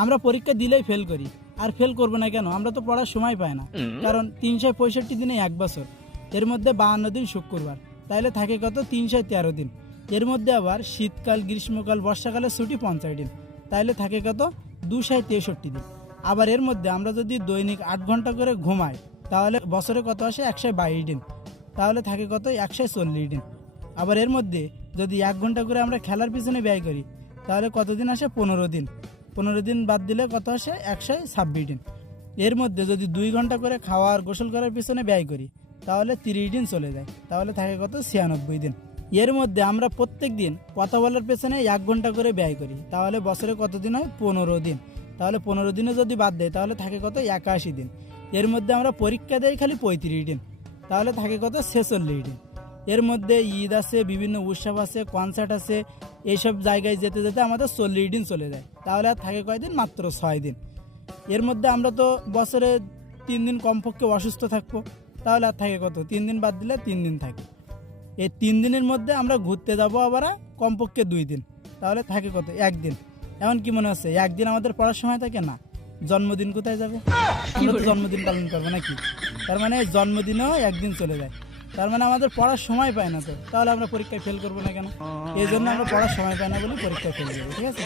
আমরা পরীক্ষা দিলেই ফেল করি। আর ফেল করবো না কেন? আমরা তো পড়ার সময় পাই না। কারণ 365 দিনে 1 বছর, এর মধ্যে 52 দিন শুক্রবার, তাইলে থাকে কত? 313 দিন। এর মধ্যে আবার শীতকাল, গ্রীষ্মকাল, বর্ষাকালে ছুটি 50 দিন, তাইলে থাকে কত? 263 দিন। আবার এর মধ্যে আমরা যদি দৈনিক 8 ঘন্টা করে ঘুমাই, তাহলে বছরে কত আসে? 122 দিন, তাহলে থাকে কত? 140 দিন। আবার এর মধ্যে যদি 1 ঘন্টা করে আমরা খেলার পিছনে ব্যয় করি, তাহলে কতদিন আসে? 15 দিন। 15 দিন বাদ দিলে কত আসে? 126 দিন। এর মধ্যে যদি 2 ঘন্টা করে খাওয়ার, গোসল করার পিছনে ব্যয় করি, তাহলে 30 দিন চলে যায়, তাহলে থাকে কত? 96 দিন। এর মধ্যে আমরা প্রত্যেক দিন কথা বলার পেছনে 1 ঘন্টা করে ব্যয় করি, তাহলে বছরে কতদিন হয়? 15 দিন। তাহলে 15 দিনে যদি বাদ দেয়, তাহলে থাকে কত? 81 দিন। এর মধ্যে আমরা পরীক্ষা দেই খালি 35 দিন, তাহলে থাকে কত? 46 দিন। এর মধ্যে ঈদ আছে, বিভিন্ন উৎসব আছে, কনসার্ট আছে, এইসব জায়গায় যেতে যেতে আমাদের 40 দিন চলে যায়, তাহলে আর থাকে কয়দিন? মাত্র 6 দিন। এর মধ্যে আমরা তো বছরে 3 দিন কমপক্ষে অসুস্থ থাকবো, তাহলে আর থাকে কত? 3 দিন বাদ দিলে 3 দিন থাকে। এই 3 দিনের মধ্যে আমরা ঘুরতে যাব আবার কমপক্ষে 2 দিন, তাহলে থাকে কত? 1 দিন। এমন কি মনে হচ্ছে 1 দিন আমাদের পড়ার সময় থাকে না? জন্মদিন কোথায় যাবে? আমরা তো জন্মদিন পালন করবো নাকি? তার মানে জন্মদিনেও 1 দিন চলে যায়, তার মানে আমাদের পড়ার সময় পায় না। তো তাহলে আমরা পরীক্ষায় ফেল করবো না কেন? এই জন্য আমরা পড়ার সময় পাই না বলে পরীক্ষায় ফেল করবো, ঠিক আছে?